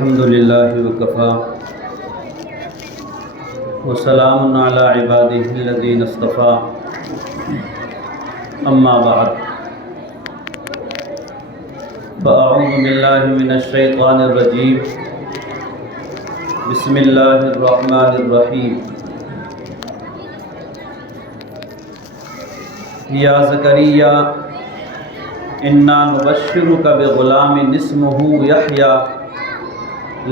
الحمد لله وكفى وسلام على عباده الذين اصطفى أما بعد فأعوذ بالله من الشيطان الرجيم بسم الله الرحمن الرحيم يا زكريا إنا نبشرك بغلام اسمه يحيى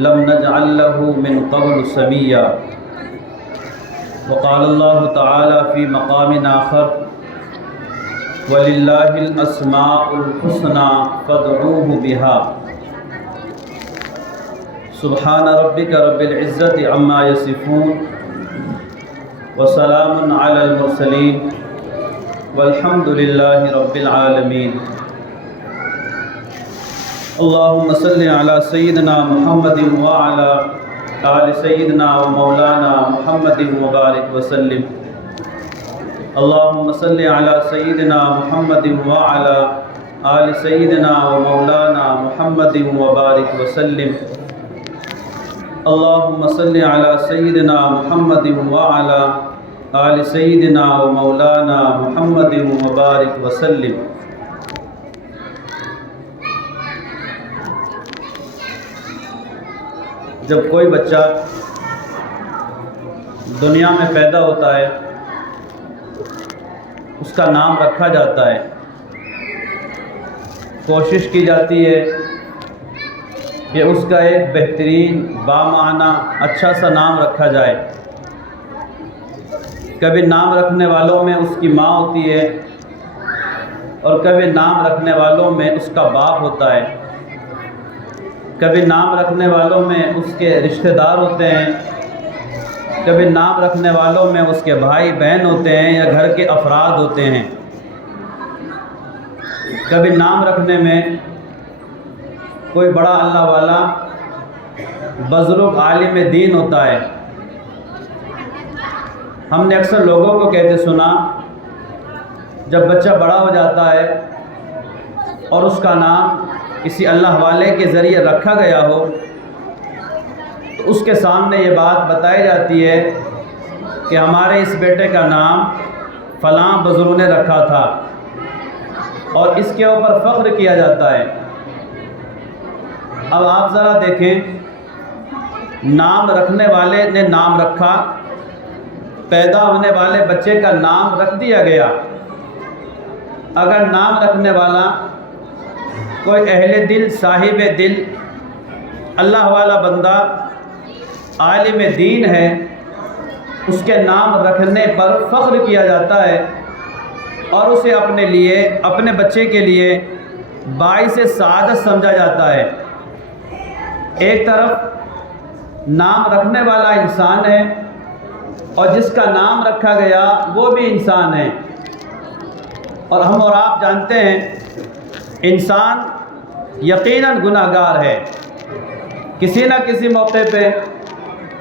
لم نجعل له من قبل سميا وقال الله تعالى في مقام آخر وَلِلَّهِ الْأَسْمَاءُ الْحُسْنَى فَادْعُوهُ بِهَا سبحان ربك رب العزة عما يصفون وسلام على المرسلين والحمد لله رب العالمين اللهم صل على سيدنا محمد وعلى آل سيدنا ومولانا محمد وبارك وسلم اللهم صل على سيدنا محمد وعلى آل سيدنا ومولانا محمد وبارك وسلم اللهم صل على سيدنا محمد وعلى آل سيدنا ومولانا محمد وبارك وسلم جب کوئی بچہ دنیا میں پیدا ہوتا ہے اس کا نام رکھا جاتا ہے، کوشش کی جاتی ہے کہ اس کا ایک بہترین بامعنی اچھا سا نام رکھا جائے۔ کبھی نام رکھنے والوں میں اس کی ماں ہوتی ہے اور کبھی نام رکھنے والوں میں اس کا باپ ہوتا ہے، کبھی نام رکھنے والوں میں اس کے رشتہ دار ہوتے ہیں، کبھی نام رکھنے والوں میں اس کے بھائی بہن ہوتے ہیں یا گھر کے افراد ہوتے ہیں، کبھی نام رکھنے میں کوئی بڑا اللہ والا بزرگ عالم دین ہوتا ہے۔ ہم نے اکثر لوگوں کو کہتے سنا جب بچہ بڑا ہو جاتا ہے اور اس کا نام کسی اللہ والے کے ذریعے رکھا گیا ہو تو اس کے سامنے یہ بات بتائی جاتی ہے کہ ہمارے اس بیٹے کا نام فلاں بزرگ نے رکھا تھا اور اس کے اوپر فخر کیا جاتا ہے۔ اب آپ ذرا دیکھیں، نام رکھنے والے نے نام رکھا، پیدا ہونے والے بچے کا نام رکھ دیا گیا۔ اگر نام رکھنے والا کوئی اہل دل، صاحب دل، اللہ والا بندہ، عالم دین ہے، اس کے نام رکھنے پر فخر کیا جاتا ہے اور اسے اپنے لیے، اپنے بچے کے لیے باعث سعادت سمجھا جاتا ہے۔ ایک طرف نام رکھنے والا انسان ہے اور جس کا نام رکھا گیا وہ بھی انسان ہے، اور ہم اور آپ جانتے ہیں انسان یقیناً گناہ گار ہے۔ کسی نہ کسی موقع پہ،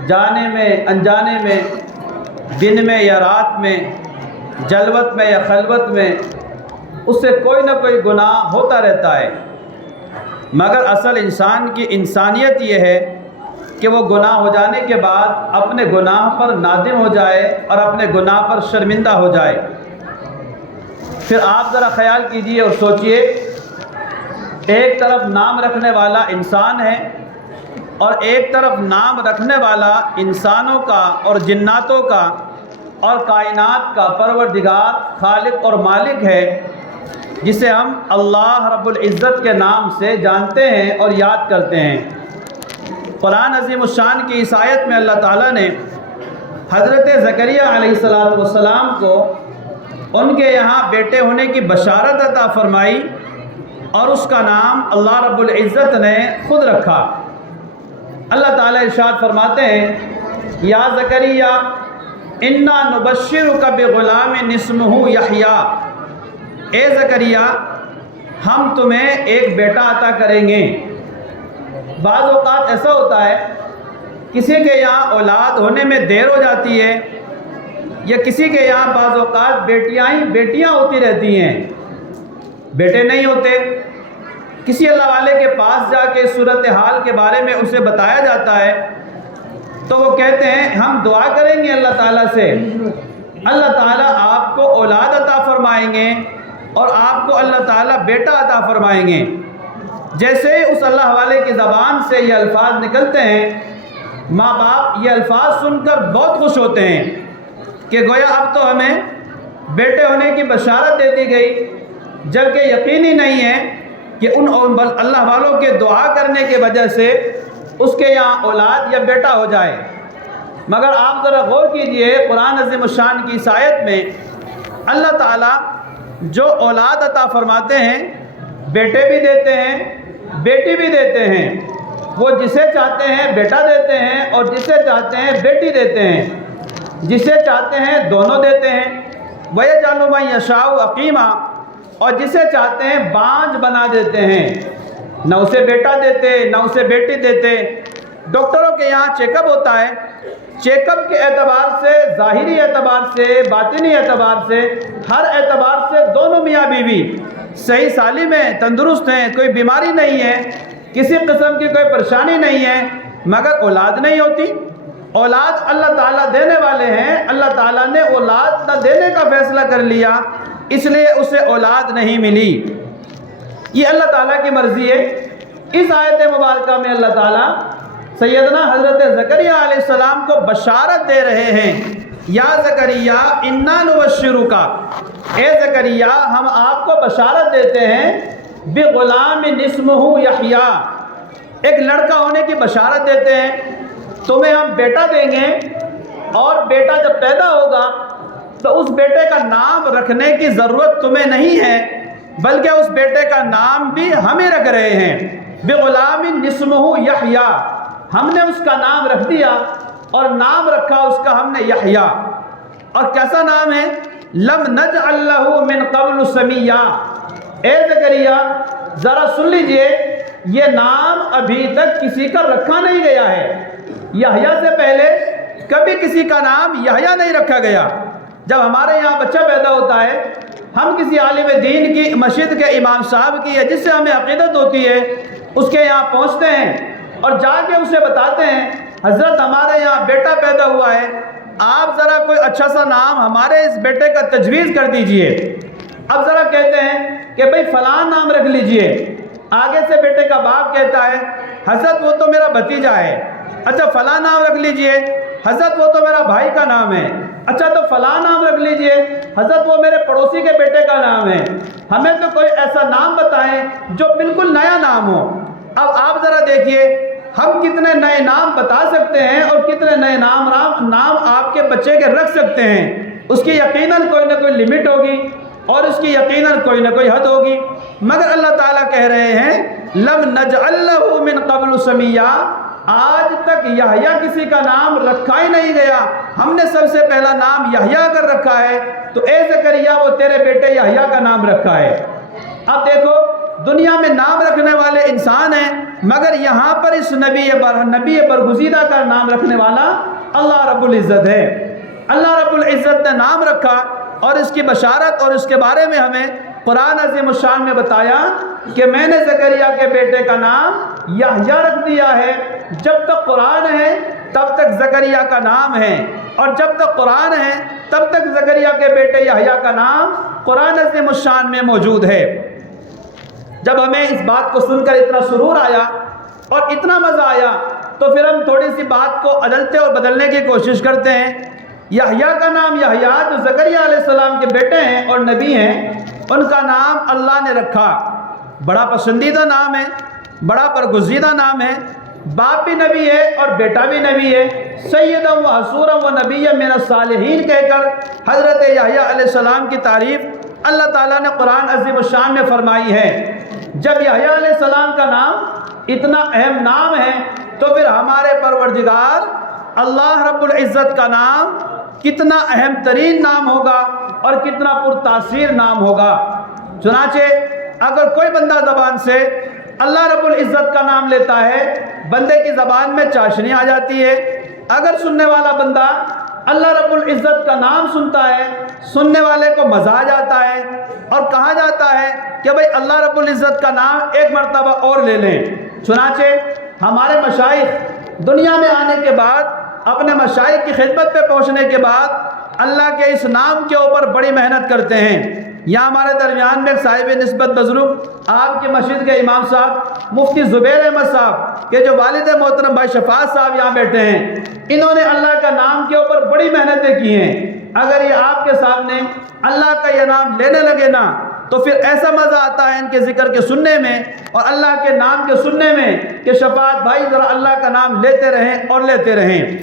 جانے میں انجانے میں، دن میں یا رات میں، جلوت میں یا خلوت میں، اس سے کوئی نہ کوئی گناہ ہوتا رہتا ہے، مگر اصل انسان کی انسانیت یہ ہے کہ وہ گناہ ہو جانے کے بعد اپنے گناہ پر نادم ہو جائے اور اپنے گناہ پر شرمندہ ہو جائے۔ پھر آپ ذرا خیال کیجئے اور سوچئے، ایک طرف نام رکھنے والا انسان ہے اور ایک طرف نام رکھنے والا انسانوں کا اور جناتوں کا اور کائنات کا پروردگار، خالق اور مالک ہے، جسے ہم اللہ رب العزت کے نام سے جانتے ہیں اور یاد کرتے ہیں۔ قرآن عظیم الشان کی اس آیت میں اللہ تعالیٰ نے حضرت زکریا علیہ السلام کو ان کے یہاں بیٹے ہونے کی بشارت عطا فرمائی اور اس کا نام اللہ رب العزت نے خود رکھا۔ اللہ تعالیٰ ارشاد فرماتے ہیں، یا زکریا انا نبشرک بغلام اسمہ یحییٰ، اے زکریا ہم تمہیں ایک بیٹا عطا کریں گے۔ بعض اوقات ایسا ہوتا ہے کسی کے یہاں اولاد ہونے میں دیر ہو جاتی ہے، یا کسی کے یہاں بعض اوقات بیٹیاں ہی بیٹیاں ہوتی رہتی ہیں، بیٹے نہیں ہوتے۔ کسی اللہ والے کے پاس جا کے صورتحال کے بارے میں اسے بتایا جاتا ہے تو وہ کہتے ہیں ہم دعا کریں گے اللہ تعالیٰ سے، اللہ تعالیٰ آپ کو اولاد عطا فرمائیں گے اور آپ کو اللہ تعالیٰ بیٹا عطا فرمائیں گے۔ جیسے اس اللہ والے کی زبان سے یہ الفاظ نکلتے ہیں، ماں باپ یہ الفاظ سن کر بہت خوش ہوتے ہیں کہ گویا اب تو ہمیں بیٹے ہونے کی بشارت دے دی گئی، جبکہ یقینی نہیں ہے کہ ان اللہ والوں کے دعا کرنے کی وجہ سے اس کے یہاں اولاد یا بیٹا ہو جائے۔ مگر آپ ذرا غور کیجئے، قرآن عظیم الشان کی اس آیت میں اللہ تعالیٰ جو اولاد عطا فرماتے ہیں، بیٹے بھی دیتے ہیں بیٹی بھی دیتے ہیں، وہ جسے چاہتے ہیں بیٹا دیتے ہیں اور جسے چاہتے ہیں بیٹی دیتے ہیں، جسے چاہتے ہیں دونوں دیتے ہیں۔ وَيَجْعَلُ مَن يَشَاءُ عَقِيمًا، اور جسے چاہتے ہیں بانجھ بنا دیتے ہیں، نہ اسے بیٹا دیتے نہ اسے بیٹی دیتے۔ ڈاکٹروں کے یہاں چیک اپ ہوتا ہے، چیک اپ کے اعتبار سے، ظاہری اعتبار سے، باطنی اعتبار سے، ہر اعتبار سے دونوں میاں بیوی صحیح سالم ہیں، تندرست ہیں، کوئی بیماری نہیں ہے، کسی قسم کی کوئی پریشانی نہیں ہے، مگر اولاد نہیں ہوتی۔ اولاد اللہ تعالیٰ دینے والے ہیں، اللہ تعالیٰ نے اولاد نہ دینے کا فیصلہ کر لیا، اس لیے اسے اولاد نہیں ملی۔ یہ اللہ تعالیٰ کی مرضی ہے۔ اس آیت مبارکہ میں اللہ تعالیٰ سیدنا حضرت زکریا علیہ السلام کو بشارت دے رہے ہیں، یا زکریا انا نبشرک، اے زکریا ہم آپ کو بشارت دیتے ہیں بغلام اسمہ یحییٰ، ایک لڑکا ہونے کی بشارت دیتے ہیں، تمہیں ہم بیٹا دیں گے، اور بیٹا جب پیدا ہوگا تو اس بیٹے کا نام رکھنے کی ضرورت تمہیں نہیں ہے، بلکہ اس بیٹے کا نام بھی ہم ہی رکھ رہے ہیں۔ بغلام اسمہ یحییٰ، ہم نے اس کا نام رکھ دیا، اور نام رکھا اس کا ہم نے یحییٰ۔ اور کیسا نام ہے؟ لم نجعل لہ من قبل سمیہ، اے زکریا ذرا سن لیجئے، یہ نام ابھی تک کسی کا رکھا نہیں گیا ہے۔ یحییٰ سے پہلے کبھی کسی کا نام یحییٰ نہیں رکھا گیا۔ جب ہمارے یہاں بچہ پیدا ہوتا ہے، ہم کسی عالم دین کی، مسجد کے امام صاحب کی، یا جس سے ہمیں عقیدت ہوتی ہے، اس کے یہاں پہنچتے ہیں اور جا کے اسے بتاتے ہیں حضرت ہمارے یہاں بیٹا پیدا ہوا ہے، آپ ذرا کوئی اچھا سا نام ہمارے اس بیٹے کا تجویز کر دیجئے۔ اب ذرا کہتے ہیں کہ بھئی فلاں نام رکھ لیجئے، آگے سے بیٹے کا باپ کہتا ہے حضرت وہ تو میرا بھتیجا ہے، اچھا فلاں نام رکھ لیجئے، حضرت وہ تو میرا بھائی کا نام ہے، اچھا تو فلاں نام رکھ لیجئے، حضرت وہ میرے پڑوسی کے بیٹے کا نام ہے، ہمیں تو کوئی ایسا نام بتائیں جو بالکل نیا نام ہو۔ اب آپ ذرا دیکھیے ہم کتنے نئے نام بتا سکتے ہیں اور کتنے نئے نام آپ کے بچے کے رکھ سکتے ہیں، اس کی یقیناً کوئی نہ کوئی لمٹ ہوگی اور اس کی یقیناً کوئی نہ کوئی حد ہوگی۔ مگر اللہ تعالیٰ کہہ رہے ہیں لم نجعل لہ من قبل سمیہ، آج تک یحییٰ کسی کا نام رکھا ہی نہیں گیا، ہم نے سب سے پہلا نام یحییٰ اگر رکھا ہے تو اے زکریا وہ تیرے بیٹے یحییٰ کا نام رکھا ہے۔ اب دیکھو دنیا میں نام رکھنے والے انسان ہیں، مگر یہاں پر اس نبی برگزیدہ کا نام رکھنے والا اللہ رب العزت ہے۔ اللہ رب العزت نے نام رکھا اور اس کی بشارت اور اس کے بارے میں ہمیں قرآن عظیم الشان میں بتایا کہ میں نے زکریا کے بیٹے کا نام یحییٰ رکھ دیا ہے۔ جب تک قرآن ہے تب تک زکریا کا نام ہے، اور جب تک قرآن ہے تب تک زکریا کے بیٹے یحییٰ کا نام قرآن عظیم الشان میں موجود ہے۔ جب ہمیں اس بات کو سن کر اتنا سرور آیا اور اتنا مزہ آیا تو پھر ہم تھوڑی سی بات کو عدلتے اور بدلنے کی کوشش کرتے ہیں۔ یحییٰ کا نام یحییٰ جو زکریا علیہ السلام کے بیٹے ہیں اور نبی ہیں، ان کا نام اللہ نے رکھا، بڑا پسندیدہ نام ہے، بڑا برگزیدہ نام ہے، باپ بھی نبی ہے اور بیٹا بھی نبی ہے، سیدا و حصورا و نبی من الصالحین کہہ کر حضرت یحییٰ علیہ السلام کی تعریف اللہ تعالیٰ نے قرآن عظیم الشان میں فرمائی ہے۔ جب یحییٰ علیہ السلام کا نام اتنا اہم نام ہے تو پھر ہمارے پروردگار اللہ رب العزت کا نام کتنا اہم ترین نام ہوگا اور کتنا پرتاثیر نام ہوگا۔ چنانچہ اگر کوئی بندہ زبان سے اللہ رب العزت کا نام لیتا ہے، بندے کی زبان میں چاشنی آ جاتی ہے۔ اگر سننے والا بندہ اللہ رب العزت کا نام سنتا ہے سننے والے کو مزہ آ جاتا ہے اور کہا جاتا ہے کہ بھئی اللہ رب العزت کا نام ایک مرتبہ اور لے لیں۔ چنانچہ ہمارے مشائخ دنیا میں آنے کے بعد، اپنے مشائخ کی خدمت پہ پہنچنے کے بعد اللہ کے اس نام کے اوپر بڑی محنت کرتے ہیں۔ یہاں ہمارے درمیان میں ایک صاحب نسبت بزرگ آپ کی مسجد کے امام صاحب مفتی زبیر احمد صاحب کے جو والد محترم بھائی شفاعت صاحب یہاں بیٹھے ہیں، انہوں نے اللہ کا نام کے اوپر بڑی محنتیں کی ہیں۔ اگر یہ آپ کے سامنے اللہ کا یہ نام لینے لگے نا تو پھر ایسا مزہ آتا ہے ان کے ذکر کے سننے میں اور اللہ کے نام کے سننے میں کہ شفاعت بھائی ذرا اللہ کا نام لیتے رہیں اور لیتے رہیں۔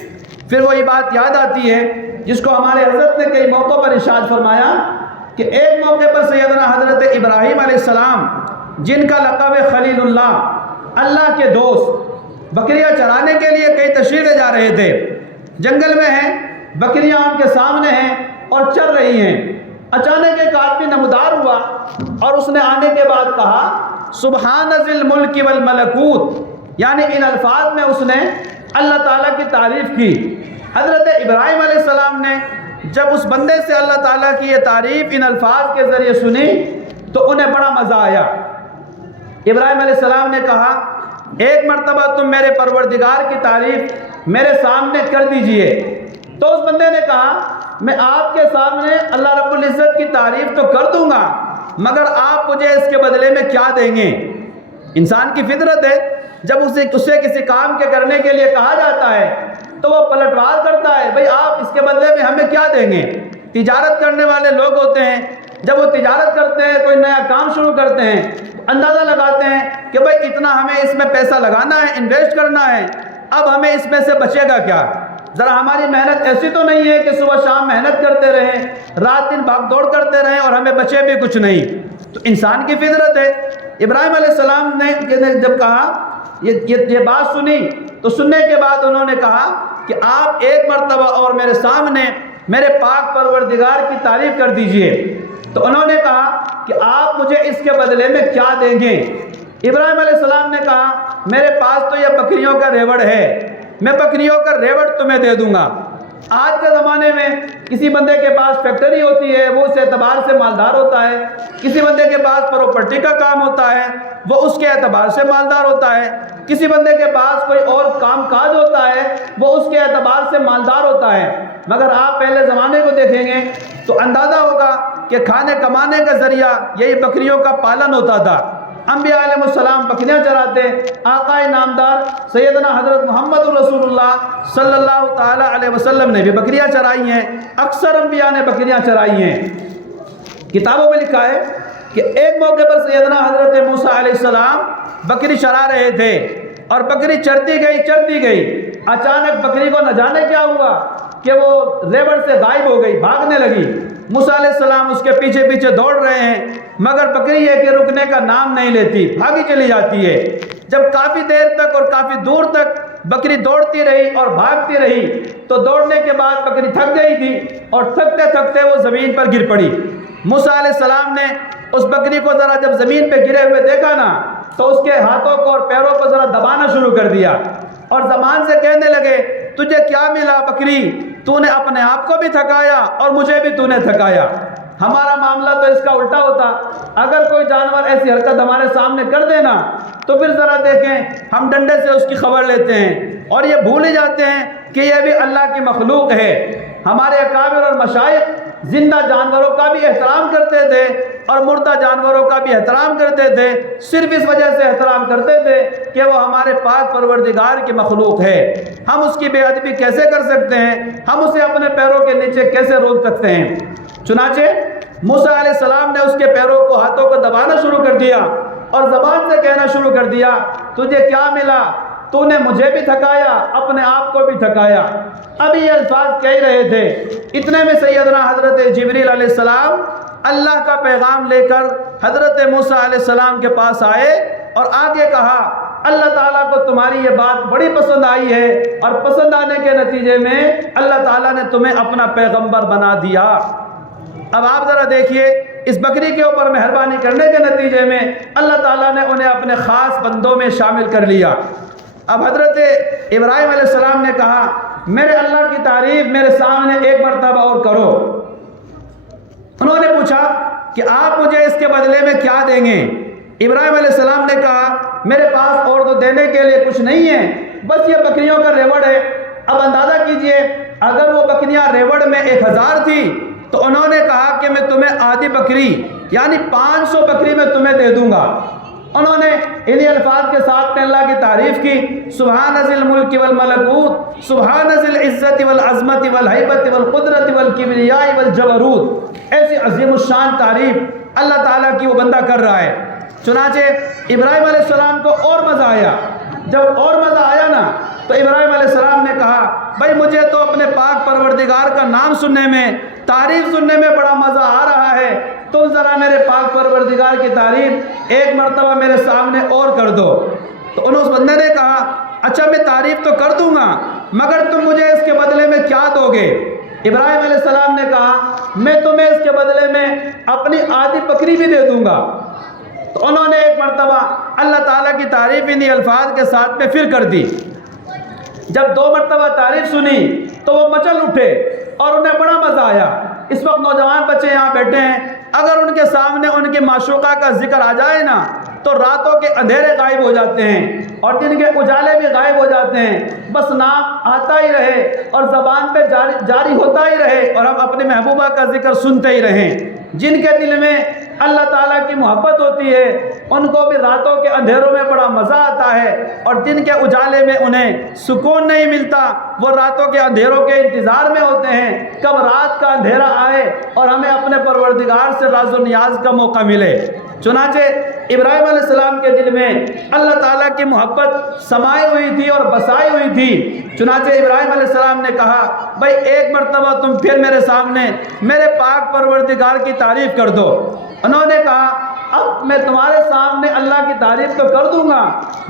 پھر وہی بات یاد آتی ہے جس کو ہمارے حضرت نے کئی موقعوں پر ارشاد فرمایا کہ ایک موقع پر سیدنا حضرت ابراہیم علیہ السلام، جن کا لقب ہے خلیل اللہ کے دوست، بکریاں چرانے کے لیے کئی تشریفیں جا رہے تھے، جنگل میں ہیں، بکریاں ان کے سامنے ہیں اور چر رہی ہیں۔ اچانک ایک آدمی نمودار ہوا اور اس نے آنے کے بعد کہا سبحان ذی الملک والملکوت، یعنی ان الفاظ میں اس نے اللہ تعالیٰ کی تعریف کی۔ حضرت ابراہیم علیہ السلام نے جب اس بندے سے اللہ تعالیٰ کی یہ تعریف ان الفاظ کے ذریعے سنی تو انہیں بڑا مزہ آیا۔ ابراہیم علیہ السلام نے کہا ایک مرتبہ تم میرے پروردگار کی تعریف میرے سامنے کر دیجئے۔ تو اس بندے نے کہا میں آپ کے سامنے اللہ رب العزت کی تعریف تو کر دوں گا، مگر آپ مجھے اس کے بدلے میں کیا دیں گے؟ انسان کی فطرت ہے، جب اسے کسی کام کے کرنے کے لیے کہا جاتا ہے تو وہ پلٹوار کرتا ہے، بھئی آپ اس کے بدلے میں ہمیں کیا دیں گے؟ تجارت کرنے والے لوگ ہوتے ہیں، جب وہ تجارت کرتے ہیں، کوئی نیا کام شروع کرتے ہیں، اندازہ لگاتے ہیں کہ بھئی اتنا ہمیں اس میں پیسہ لگانا ہے، انویسٹ کرنا ہے، اب ہمیں اس میں سے بچے گا کیا؟ ذرا ہماری محنت ایسی تو نہیں ہے کہ صبح شام محنت کرتے رہیں، رات دن بھاگ دوڑ کرتے رہیں اور ہمیں بچے بھی کچھ نہیں۔ تو انسان کی فطرت ہے۔ ابراہیم علیہ السلام نے جب کہا یہ بات سنی تو سننے کے بعد انہوں نے کہا کہ آپ ایک مرتبہ اور میرے سامنے میرے پاک پروردگار کی تعریف کر دیجئے۔ تو انہوں نے کہا کہ آپ مجھے اس کے بدلے میں کیا دیں گے؟ ابراہیم علیہ السلام نے کہا میرے پاس تو یہ بکریوں کا ریوڑ ہے، میں بکریوں کا ریوڑ تمہیں دے دوں گا۔ آج کے زمانے میں کسی بندے کے پاس فیکٹری ہوتی ہے، وہ اس اعتبار سے مالدار ہوتا ہے، کسی بندے کے پاس پراپرٹی کا کام ہوتا ہے، وہ اس کے اعتبار سے مالدار ہوتا ہے، کسی بندے کے پاس کوئی اور کام کاج ہوتا ہے، وہ اس کے اعتبار سے مالدار ہوتا ہے۔ مگر آپ پہلے زمانے کو دیکھیں گے تو اندازہ ہوگا کہ کھانے کمانے کا ذریعہ یہی بکریوں کا پالن ہوتا تھا۔ انبیاء علیہ السلام بکریاں چراتے، آقا نامدار سیدنا حضرت محمد رسول اللہ صلی اللہ تعالیٰ علیہ وسلم نے بھی بکریاں چرائی ہیں، اکثر انبیاء نے بکریاں چرائی ہیں۔ کتابوں میں لکھا ہے کہ ایک موقع پر سیدنا حضرت موسیٰ علیہ السلام بکری چرا رہے تھے اور بکری چرتی گئی، اچانک بکری کو نہ جانے کیا ہوا کہ وہ ریوڑ سے غائب ہو گئی، بھاگنے لگی۔ موسیٰ علیہ السلام اس کے پیچھے پیچھے دوڑ رہے ہیں، مگر بکری ہے کہ رکنے کا نام نہیں لیتی، بھاگی چلی جاتی ہے۔ جب کافی دیر تک اور کافی دور تک بکری دوڑتی رہی اور بھاگتی رہی تو دوڑنے کے بعد بکری تھک گئی تھی اور تھکتے تھکتے وہ زمین پر گر پڑی۔ موسیٰ علیہ السلام نے اس بکری کو ذرا جب زمین پہ گرے ہوئے دیکھا نا تو اس کے ہاتھوں کو اور پیروں کو ذرا دبانا شروع کر دیا اور زبان سے کہنے لگے تجھے کیا ملا بکری، تو نے اپنے آپ کو بھی تھکایا اور مجھے بھی تو نے تھکایا۔ ہمارا معاملہ تو اس کا الٹا ہوتا، اگر کوئی جانور ایسی حرکت ہمارے سامنے کر دینا تو پھر ذرا دیکھیں ہم ڈنڈے سے اس کی خبر لیتے ہیں اور یہ بھول ہی جاتے ہیں کہ یہ بھی اللہ کی مخلوق ہے۔ ہمارے اکابر اور مشائخ زندہ جانوروں کا بھی احترام کرتے تھے اور مردہ جانوروں کا بھی احترام کرتے تھے، صرف اس وجہ سے احترام کرتے تھے کہ وہ ہمارے پاک پروردگار کی مخلوق ہے۔ ہم اس کی بے ادبی کیسے کر سکتے ہیں؟ ہم اسے اپنے پیروں کے نیچے کیسے روک سکتے ہیں؟ چنانچہ موسیٰ علیہ السلام نے اس کے پیروں کو، ہاتھوں کو دبانا شروع کر دیا اور زبان سے کہنا شروع کر دیا تجھے کیا ملا، تو نے مجھے بھی تھکایا، اپنے آپ کو بھی تھکایا۔ ابھی یہ الفاظ کہہ رہے تھے، اتنے میں سیدنا حضرت جبریل علیہ السلام اللہ کا پیغام لے کر حضرت موسیٰ علیہ السلام کے پاس آئے اور آگے کہا اللہ تعالیٰ کو تمہاری یہ بات بڑی پسند آئی ہے اور پسند آنے کے نتیجے میں اللہ تعالیٰ نے تمہیں اپنا پیغمبر بنا دیا۔ اب آپ ذرا دیکھیے اس بکری کے اوپر مہربانی کرنے کے نتیجے میں اللہ تعالیٰ نے انہیں اپنے خاص بندوں میں شامل کر لیا۔ اب حضرت ابراہیم علیہ السلام نے کہا میرے اللہ کی تعریف میرے سامنے ایک مرتبہ اور کرو۔ انہوں نے پوچھا کہ آپ مجھے اس کے بدلے میں کیا دیں گے؟ ابراہیم علیہ السلام نے کہا میرے پاس اور تو دینے کے لیے کچھ نہیں ہے، بس یہ بکریوں کا ریوڑ ہے۔ اب اندازہ کیجئے اگر وہ بکریاں ریوڑ میں 1000 تھی تو انہوں نے کہا کہ میں تمہیں آدھی بکری یعنی 500 بکری میں تمہیں دے دوں گا۔ انہوں نے انہی الفاظ کے ساتھ اللہ کی تعریف کی، سبحان ذی الملک والملکوت، سبحان ذی العزت والعظمت والہیبت والقدرت والکبریاء والجبروت۔ ایسی عظیم الشان تعریف اللہ تعالیٰ کی وہ بندہ کر رہا ہے۔ چنانچہ ابراہیم علیہ السلام کو اور مزہ آیا۔ جب اور مزہ آیا نا تو ابراہیم علیہ السلام نے کہا بھائی مجھے تو اپنے پاک پروردگار کا نام سننے میں، تعریف سننے میں بڑا مزہ آ رہا ہے، تم ذرا میرے پاک پروردگار کی تعریف ایک مرتبہ میرے سامنے اور کر دو۔ تو اس بندے نے کہا اچھا میں تعریف تو کر دوں گا مگر تم مجھے اس کے بدلے میں کیا دو گے؟ ابراہیم علیہ السلام نے کہا میں تمہیں اس کے بدلے میں اپنی آدھی بکری بھی دے دوں گا۔ تو انہوں نے ایک مرتبہ اللہ تعالیٰ کی تعریف انہی الفاظ کے ساتھ میں پھر کر دی۔ جب 2 مرتبہ تعریف سنی تو وہ مچل اٹھے اور انہیں بڑا مزہ آیا۔ اس وقت نوجوان بچے یہاں بیٹھے ہیں، اگر ان کے سامنے ان کی معشوقہ کا ذکر آ جائے نا تو راتوں کے اندھیرے غائب ہو جاتے ہیں اور دن کے اجالے بھی غائب ہو جاتے ہیں، بس نام آتا ہی رہے اور زبان پہ جاری ہوتا ہی رہے اور ہم اپنی محبوبہ کا ذکر سنتے ہی رہیں۔ جن کے دل میں اللہ تعالیٰ کی محبت ہوتی ہے ان کو بھی راتوں کے اندھیروں میں بڑا مزہ آتا ہے اور دن کے اجالے میں انہیں سکون نہیں ملتا، وہ راتوں کے اندھیروں کے انتظار میں ہوتے ہیں کب رات کا اندھیرا آئے اور ہمیں اپنے پروردگار سے راز و نیاز کا موقع ملے۔ چنانچہ ابراہیم علیہ السلام کے دل میں اللہ تعالیٰ کی محبت سمائی ہوئی تھی اور بسائی ہوئی تھی۔ چنانچہ ابراہیم علیہ السلام نے کہا بھائی ایک مرتبہ تم پھر میرے سامنے میرے پاک پروردگار کی تعریف کر دو۔ انہوں نے کہا اب میں تمہارے سامنے اللہ کی تعریف تو کر دوں گا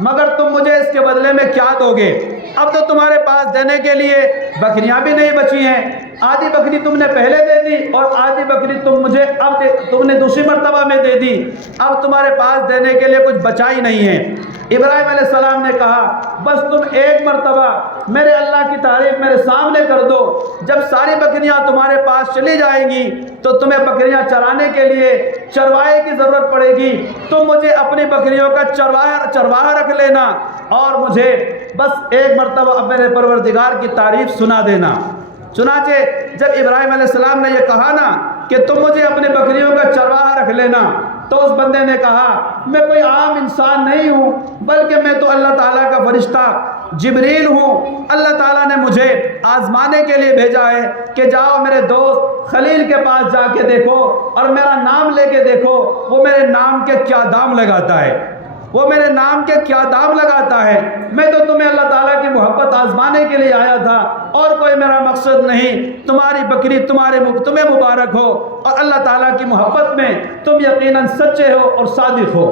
مگر تم مجھے اس کے بدلے میں کیا دو گے؟ اب تو تمہارے پاس دینے کے لیے بکریاں بھی نہیں بچی ہیں، آدھی بکری تم نے پہلے دے دی اور آدھی بکری تم نے دوسری مرتبہ میں دے دی، اب تمہارے پاس دینے کے لیے کچھ بچا ہی نہیں ہے۔ ابراہیم علیہ السلام نے کہا بس تم ایک مرتبہ میرے اللہ کی تعریف میرے سامنے کر دو، جب ساری بکریاں تمہارے پاس چلی جائیں گی تو تمہیں بکریاں چرانے کے لیے چرواہے کی ضرورت پڑے گی، تم مجھے اپنی بکریوں کا چرواہا رکھ لینا اور مجھے بس ایک مرتبہ میرے پروردگار کی تعریف سنا دینا۔ چنانچہ جب ابراہیم علیہ السلام نے یہ کہا نا کہ تم مجھے اپنے بکریوں کا چرواہا رکھ لینا تو اس بندے نے کہا میں کوئی عام انسان نہیں ہوں بلکہ میں تو اللہ تعالیٰ کا فرشتہ جبریل ہوں، اللہ تعالیٰ نے مجھے آزمانے کے لیے بھیجا ہے کہ جاؤ میرے دوست خلیل کے پاس جا کے دیکھو اور میرا نام لے کے دیکھو وہ میرے نام کے کیا دام لگاتا ہے، وہ میرے نام کے کیا دام لگاتا ہے۔ میں تو تمہیں اللہ تعالیٰ کی محبت آزمانے کے لیے آیا تھا اور کوئی میرا مقصد نہیں، تمہاری بکری تمہیں مبارک ہو اور اللہ تعالیٰ کی محبت میں تم یقیناً سچے ہو اور صادق ہو۔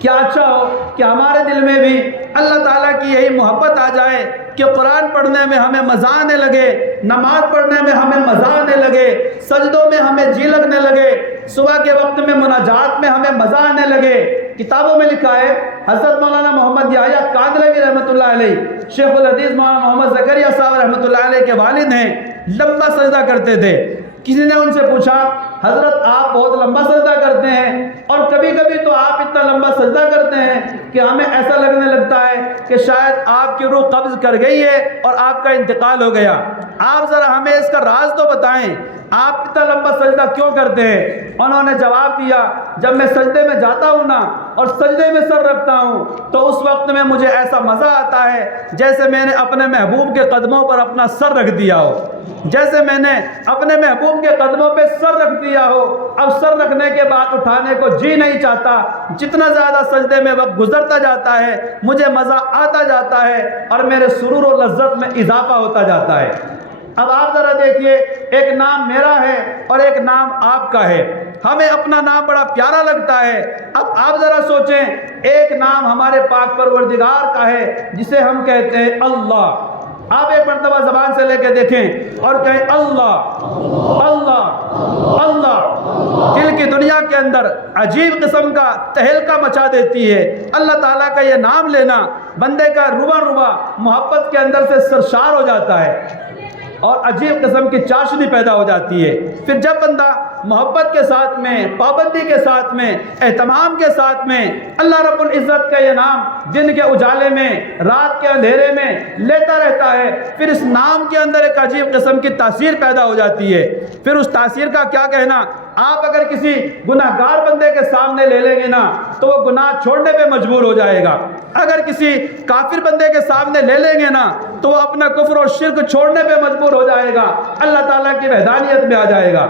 کیا اچھا ہو کہ ہمارے دل میں بھی اللہ تعالیٰ کی یہی محبت آ جائے کہ قرآن پڑھنے میں ہمیں مزہ آنے لگے، نماز پڑھنے میں ہمیں مزہ آنے لگے، سجدوں میں ہمیں جی لگنے لگے، صبح کے وقت میں مناجات میں ہمیں مزہ آنے لگے۔ کتابوں میں لکھا ہے حضرت مولانا محمد یحییٰ کاندھلوی رحمۃ اللہ علیہ، شیخ الحدیث مولانا محمد زکریا صاحب رحمۃ اللہ علیہ کے والد ہیں، لمبا سجدہ کرتے تھے۔ کسی نے ان سے پوچھا حضرت آپ بہت لمبا سجدہ کرتے ہیں اور کبھی کبھی تو آپ اتنا لمبا سجدہ کرتے ہیں کہ ہمیں ایسا لگنے لگتا ہے کہ شاید آپ کی روح قبض کر گئی ہے اور آپ کا انتقال ہو گیا، آپ ذرا ہمیں اس کا راز تو بتائیں، آپ اتنا لمبا سجدہ کیوں کرتے ہیں؟ انہوں نے جواب دیا جب میں سجدے میں جاتا ہوں نا اور سجدے میں سر رکھتا ہوں تو اس وقت میں مجھے ایسا مزہ آتا ہے جیسے میں نے اپنے محبوب کے قدموں پر اپنا سر رکھ دیا ہو، جیسے میں نے اپنے محبوب کے قدموں پہ سر رکھ دیا ہو، اب سر رکھنے کے بعد اٹھانے کو جی نہیں چاہتا، جتنا زیادہ سجدے میں وقت گزرتا جاتا ہے مجھے مزہ آتا جاتا ہے اور میرے سرور و لذت میں اضافہ ہوتا جاتا ہے۔ اب آپ ذرا دیکھیے ایک نام میرا ہے اور ایک نام آپ کا ہے، ہمیں اپنا نام بڑا پیارا لگتا ہے، اب آپ ذرا سوچیں ایک نام ہمارے پاک پروردگار کا ہے جسے ہم کہتے ہیں اللہ، آپ ایک مرتبہ زبان سے لے کے دیکھیں اور کہیں اللہ اللہ اللہ، دل کی دنیا کے اندر عجیب قسم کا تہلکہ مچا دیتی ہے۔ اللہ تعالیٰ کا یہ نام لینا بندے کا ربا محبت کے اندر سے سرشار ہو جاتا ہے۔ اور عجیب قسم کی چاشنی پیدا ہو جاتی ہے۔ پھر جب بندہ محبت کے ساتھ میں، پابندی کے ساتھ میں، اہتمام کے ساتھ میں اللہ رب العزت کا یہ نام دن کے اجالے میں، رات کے اندھیرے میں لیتا رہتا ہے، پھر اس نام کے اندر ایک عجیب قسم کی تاثیر پیدا ہو جاتی ہے۔ پھر اس تاثیر کا کیا کہنا، آپ اگر کسی گناہ گار بندے کے سامنے لے لیں گے نا تو وہ گناہ چھوڑنے پہ مجبور ہو جائے گا، اگر کسی کافر بندے کے سامنے لے لیں گے نا تو وہ اپنا کفر اور شرک چھوڑنے پہ مجبور ہو جائے گا، اللہ تعالیٰ کی وحدانیت میں آ جائے گا۔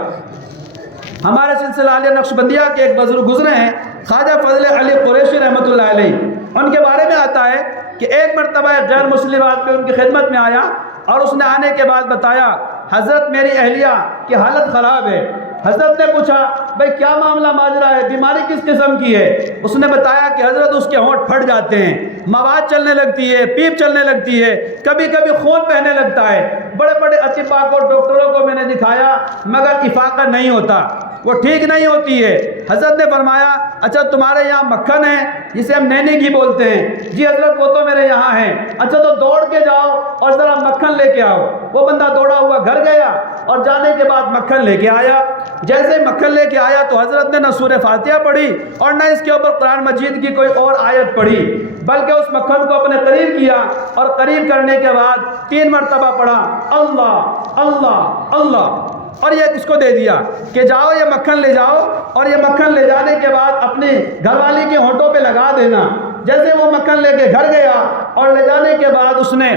ہمارے سلسلہ عالیہ نقشبندیہ کے ایک بزرگ گزرے ہیں، خواجہ فضل علی قریشی رحمۃ اللہ علیہ، ان کے بارے میں آتا ہے کہ ایک مرتبہ ایک غیر مسلم آدمی ان کی خدمت میں آیا اور اس نے آنے کے بعد بتایا، حضرت میری اہلیہ کی حالت خراب ہے۔ حضرت نے پوچھا، بھئی کیا معاملہ ماجرا ہے، بیماری کس قسم کی ہے؟ اس نے بتایا کہ حضرت اس کے ہونٹ پھٹ جاتے ہیں، مواد چلنے لگتی ہے، پیپ چلنے لگتی ہے، کبھی کبھی خون بہنے لگتا ہے۔ بڑے بڑے اطباء کو، ڈاکٹروں کو میں نے دکھایا مگر افاقہ نہیں ہوتا، وہ ٹھیک نہیں ہوتی ہے۔ حضرت نے فرمایا، اچھا تمہارے یہاں مکھن ہے جسے ہم نینی گھی بولتے ہیں؟ جی حضرت وہ تو میرے یہاں ہے۔ اچھا تو دوڑ کے جاؤ اور ذرا مکھن لے کے آؤ۔ وہ بندہ دوڑا ہوا گھر گیا اور جانے کے بعد مکھن لے کے آیا۔ جیسے مکھن لے کے آیا تو حضرت نے نہ سورہ فاتحہ پڑھی اور نہ اس کے اوپر قرآن مجید کی کوئی اور آیت پڑھی، بلکہ اس مکھن کو اپنے قریب کیا اور قریب کرنے کے بعد 3 مرتبہ پڑھا، اللہ اللہ اللہ، اور یہ اس کو دے دیا کہ جاؤ یہ مکھن لے جاؤ، اور یہ مکھن لے جانے کے بعد اپنی گھر والی کے ہونٹوں پہ لگا دینا۔ جیسے وہ مکھن لے کے گھر گیا اور لے جانے کے بعد اس نے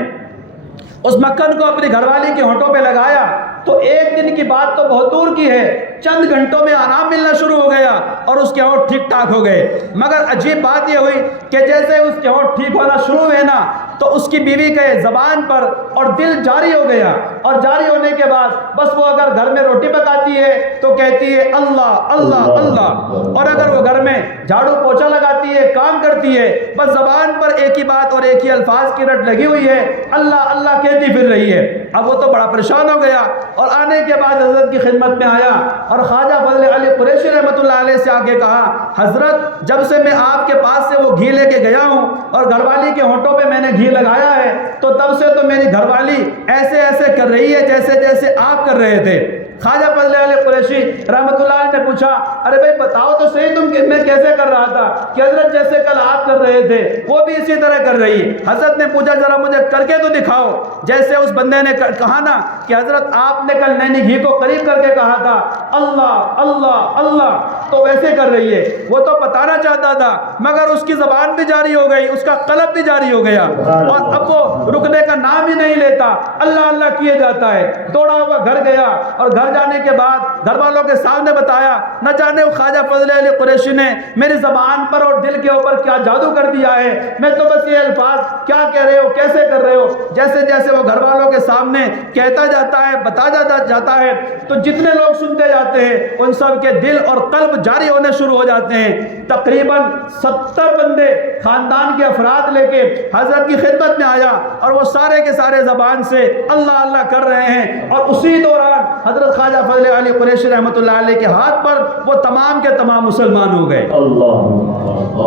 اس مکھن کو اپنی گھر والی کے ہونٹوں پہ لگایا تو ایک دن کی بات تو بہت دور کی ہے، چند گھنٹوں میں آرام ملنا شروع ہو گیا اور اس کے ہونٹ ٹھیک ٹھاک ہو گئے۔ مگر عجیب بات یہ ہوئی کہ جیسے اس کے ہونٹ ٹھیک ہونا شروع ہوئے نا تو اس کی بیوی کے زبان پر اور دل جاری ہو گیا، اور جاری ہونے کے بعد بس وہ اگر گھر میں روٹی پکاتی ہے تو کہتی ہے اللہ اللہ اللہ، اور اگر وہ گھر میں جھاڑو پوچھا لگاتی ہے، کام کرتی ہے، بس زبان پر ایک ہی بات اور ایک ہی الفاظ کی رٹ لگی ہوئی ہے، اللہ اللہ کہتی پھر رہی ہے۔ اب وہ تو بڑا پریشان ہو گیا اور آنے کے بعد حضرت کی خدمت میں آیا اور خواجہ فضل علی قریشی رحمۃ اللہ علیہ سے آگے کہا، حضرت جب سے میں آپ کے پاس سے وہ گھی لے کے گیا ہوں اور گھر والی کے ہونٹوں پہ میں نے گھی لگایا ہے تو تب سے تو میری گھر والی ایسے ایسے کر رہی ہے جیسے جیسے آپ کر رہے تھے۔ خواجہ فضل علی قریشی رحمۃ اللہ علیہ نے پوچھا، ارے بھائی بتاؤ تو صحیح تم میں کیسے کر رہا تھا؟ کہ حضرت جیسے کل آپ کر رہے تھے وہ بھی اسی طرح کر رہی ہے۔ حضرت نے پوچھا ذرا مجھے کر کے تو دکھاؤ، جیسے اس بندے نے کہا نا کہ حضرت آپ نے کل نینی گھی کو قریب کر کے کہا تھا اللہ اللہ اللہ، تو ویسے کر رہی ہے۔ وہ تو بتانا چاہتا تھا مگر اس کی زبان بھی جاری ہو گئی، اس کا قلب بھی جاری ہو گیا اور اب وہ رکنے کا نام ہی نہیں لیتا، اللہ اللہ کیے جاتا ہے۔ دوڑا ہوا گھر گیا اور گھر جانے کے بعد گھر والوں کے سامنے بتایا، نہ جانے خواجہ فضل علی قریشی نے میری زبان پر اور دل کے اوپر کیا جادو کر دیا ہے، میں تو بس یہ الفاظ کیا کہہ رہے ہو، کیسے کر رہے ہو، جیسے جیسے وہ گھر والوں کے سامنے کہتا جاتا ہے، بتا جاتا ہے تو جتنے لوگ سنتے جاتے ہیں ان سب کے دل اور قلب جاری ہونے شروع ہو جاتے ہیں۔ تقریباً 70 بندے خاندان کے افراد لے کے حضرت کی خدمت میں آیا اور وہ سارے کے سارے زبان سے اللہ اللہ کر رہے ہیں، اور اسی دوران حضرت خواجہ فضل علی قریشی رحمۃ اللہ علیہ کے ہاتھ پر وہ تمام کے تمام مسلمان ہو گئے۔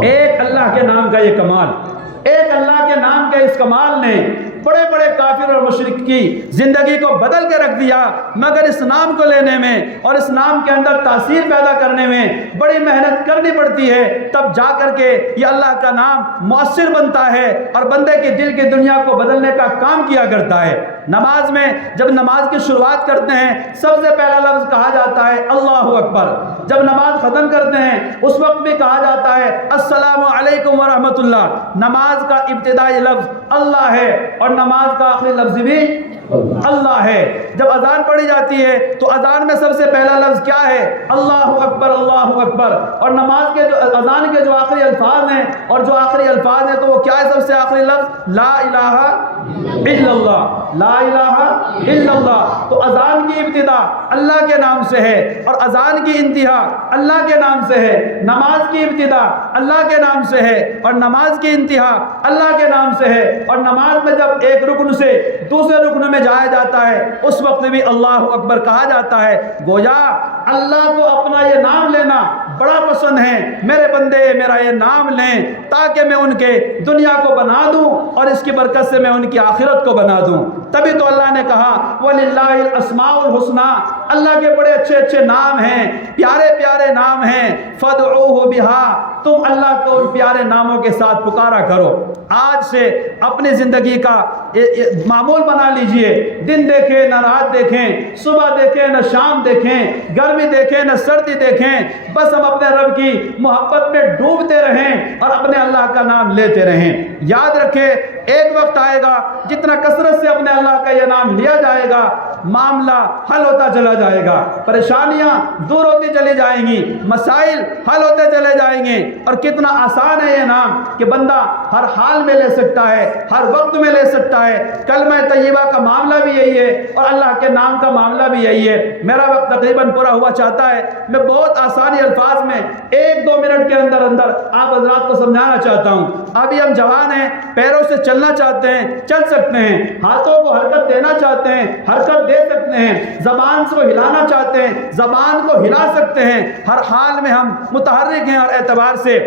ایک اللہ کے نام کا یہ کمال، ایک اللہ کے نام کے اس کمال نے بڑے بڑے کافر اور مشرک کی زندگی کو بدل کے رکھ دیا، مگر اس نام کو لینے میں اور اس نام کے اندر تاثیر پیدا کرنے میں بڑی محنت کرنی پڑتی ہے، تب جا کر کے یہ اللہ کا نام مؤثر بنتا ہے اور بندے کے دل کی دنیا کو بدلنے کا کام کیا کرتا ہے۔ نماز میں جب نماز کی شروعات کرتے ہیں سب سے پہلا لفظ کہا جاتا ہے اللہ اکبر، جب نماز ختم کرتے ہیں اس وقت بھی کہا جاتا ہے السلام علیکم ورحمۃ اللہ۔ نماز کا ابتدائی لفظ اللہ ہے اور نماز کا آخری لفظ بھی اللہ ہے۔ جب اذان پڑھی جاتی ہے تو اذان میں سب سے پہلا لفظ کیا ہے؟ اللہ اکبر اللہ اکبر، اور نماز کے جو اذان کے جو آخری الفاظ ہیں اور جو آخری الفاظ ہیں تو وہ کیا ہے؟ سب سے آخری لفظ لا الہ الا اللہ، لا الہ الا اللہ۔ تو اذان کی ابتدا اللہ کے نام سے ہے اور اذان کی انتہا اللہ کے نام سے ہے، نماز کی ابتدا اللہ کے نام سے ہے اور نماز کی انتہا اللہ کے نام سے ہے، اور نماز میں جب ایک رکن سے دوسرے رکن میں جایا جاتا ہے اس وقت بھی اللہ اکبر کہا جاتا ہے۔ گویا اللہ کو اپنا یہ نام لینا بڑا پسند ہے میرے بندے میرا یہ نام لیں تاکہ میں ان کے دنیا کو بنا دوں اور اس کی برکت سے میں ان کی آخرت کو بنا دوں۔ تبھی تو اللہ نے کہا وَلِلَّهِ الْأَسْمَاءُ الْحُسْنَى، اللہ کے بڑے اچھے اچھے نام ہیں، پیارے پیارے نام ہیں، فَادْعُوهُ بِهَا، تم اللہ کو ان پیارے ناموں کے ساتھ پکارا کرو۔ آج سے اپنی زندگی کا معمول بنا لیجئے، دن دیکھیں نہ رات دیکھیں، صبح دیکھیں نہ شام دیکھیں، گرمی دیکھیں نہ سردی دیکھیں، بس ہم اپنے رب کی محبت میں ڈوبتے رہیں اور اپنے اللہ کا نام لیتے رہیں۔ یاد رکھیں ایک وقت آئے گا جتنا کثرت سے اپنے اللہ کا یہ نام لیا جائے گا معاملہ حل ہوتا چلا جائے گا، پریشانیاں دور ہوتی چلی جائیں گی، مسائل حل ہوتے چلے جائیں گے، اور کتنا آسان ہے یہ نام کہ بندہ ہر حال میں لے سکتا ہے، ہر وقت میں لے سکتا ہے۔ کلمہ طیبہ کا معاملہ بھی یہی ہے اور اللہ کے نام کا معاملہ بھی یہی ہے۔ میرا وقت تقریباً پورا ہوا چاہتا ہے، میں بہت آسانی الفاظ میں 1-2 منٹ کے اندر آپ حضرات کو سمجھانا چاہتا ہوں۔ ابھی ہم جوان ہیں، پیروں سے چلنا چاہتے ہیں چل سکتے ہیں، ہاتھوں کو حرکت دینا چاہتے ہیں حرکت دے سکتے ہیں، زبان کو ہلانا چاہتے ہیں زبان کو ہلا سکتے ہیں، ہر حال میں ہم متحرک ہیں ہر اعتبار سے۔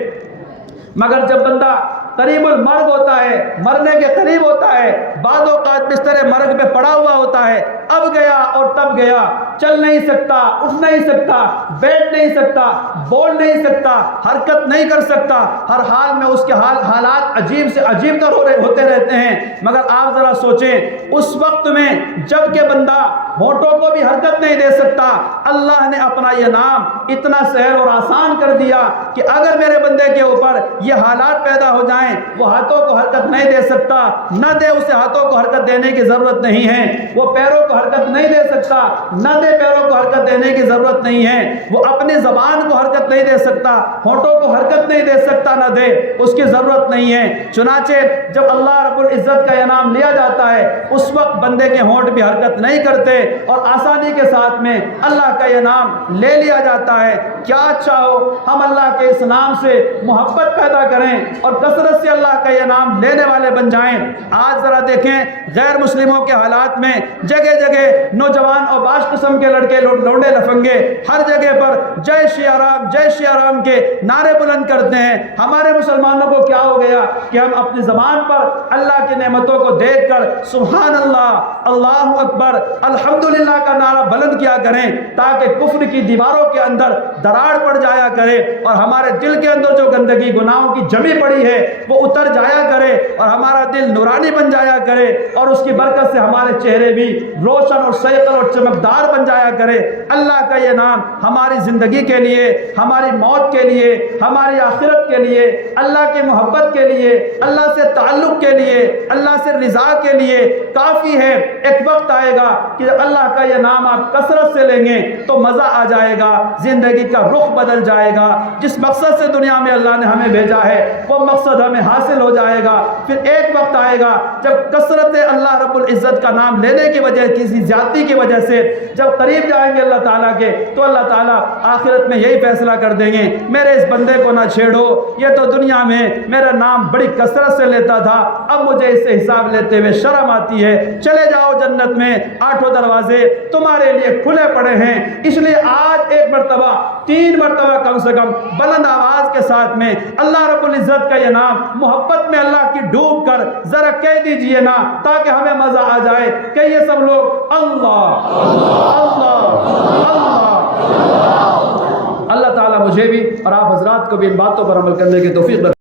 مگر جب بندہ قریب المرگ ہوتا ہے، مرنے کے قریب ہوتا ہے، بعض اوقات بستر مرگ میں پڑا ہوا ہوتا ہے، اب گیا اور تب گیا، چل نہیں سکتا، اٹھ نہیں سکتا، بیٹھ نہیں سکتا، بول نہیں سکتا، حرکت نہیں کر سکتا، ہر حال میں اس کے حالات عجیب سے عجیب تر ہوتے رہتے ہیں۔ مگر آپ ذرا سوچیں اس وقت میں جب کہ بندہ ہونٹوں کو بھی حرکت نہیں دے سکتا، اللہ نے اپنا یہ نام اتنا سہل اور آسان کر دیا کہ اگر میرے بندے کے اوپر یہ حالات پیدا ہو جائیں، وہ ہاتھوں کو حرکت نہیں دے سکتا، نہ دے اسے ہاتھوں کو حرکت دینے کی ضرورت نہیں ہے، وہ پیروں کو حرکت نہیں دے سکتا، نہ دے پیروں کو حرکت دینے کی ضرورت نہیں ہے، وہ اپنی زبان کو حرکت نہیں دے سکتا، ہونٹوں کو حرکت نہیں دے سکتا، نہ دے اس کی ضرورت نہیں ہے۔ چنانچہ جب اللہ رب العزت کا یہ نام لیا جاتا ہے اس وقت بندے کے ہونٹ بھی حرکت نہیں کرتے اور آسانی کے ساتھ میں اللہ کا یہ نام لے لیا جاتا ہے۔ کیا اچھا ہو ہم اللہ کے اس نام سے محبت پیدا کریں اور کثرت سے اللہ کا یہ نام لینے والے بن جائیں۔ آج ذرا دیکھیں غیر مسلموں کے حالات میں جگہ جگہ نوجوان اور باش قسم کے لڑکے لونڈے لفنگے ہر جگہ پر جے شری رام کے نعرے بلند کرتے ہیں۔ ہمارے مسلمانوں کو کیا ہو گیا کہ ہم اپنی زبان پر اللہ کی نعمتوں کو دیکھ کر سبحان اللہ، اللہ اکبر، الحمدللہ کا نعرہ بلند کیا کریں تاکہ کفر کی دیواروں کے اندر دراڑ پڑ جایا کرے اور ہمارے دل کے اندر جو گندگی گناہوں کی جمی پڑی ہے وہ اتر جایا کرے اور ہمارا دل نورانی بن جایا کرے اور اس کی برکت سے ہمارے چہرے بھی روشن اور سیقل اور چمکدار بن جایا کرے۔ اللہ کا یہ نام ہماری زندگی کے لیے، ہماری موت کے لیے، ہماری آخرت کے لیے، اللہ کی محبت کے لیے، اللہ سے تعلق کے لیے، اللہ سے رضا کے لیے کافی ہے۔ ایک وقت آئے گا کہ جب اللہ کا یہ نام آپ کثرت سے لیں گے تو مزہ آ جائے گا، زندگی کا رخ بدل جائے گا، جس مقصد سے دنیا میں اللہ نے ہمیں بھیجا ہے وہ مقصد ہمیں حاصل ہو جائے گا۔ پھر ایک وقت آئے گا جب کثرت اللہ رب العزت کا نام لینے کی وجہ کسی زیادتی کی وجہ سے جب قریب جائیں گے اللہ تعالیٰ کے تو اللہ تعالیٰ آخرت میں یہی فیصلہ کر دیں گے میرے اس بندے کو نہ چھیڑو، یہ تو دنیا میں میرا نام بڑی کثرت سے لیتا تھا، اب مجھے اس سے حساب لیتے ہوئے شرم آتی ہے، چلے جاؤ جنت میں، 8 دروازے تمہارے لیے کھلے پڑے ہیں۔ اس لیے آج ایک مرتبہ 3 مرتبہ کم سے کم بلند آواز کے ساتھ میں اللہ رب العزت کا یہ نام محبت میں اللہ کی ڈوب کر ذرا کہہ دیجئے نا تاکہ ہمیں مزہ آ جائے کہ یہ سب لوگ اللہ اللہ اللہ۔ اللہ تعالیٰ مجھے بھی اور آپ حضرات کو بھی ان باتوں پر عمل کرنے کی توفیق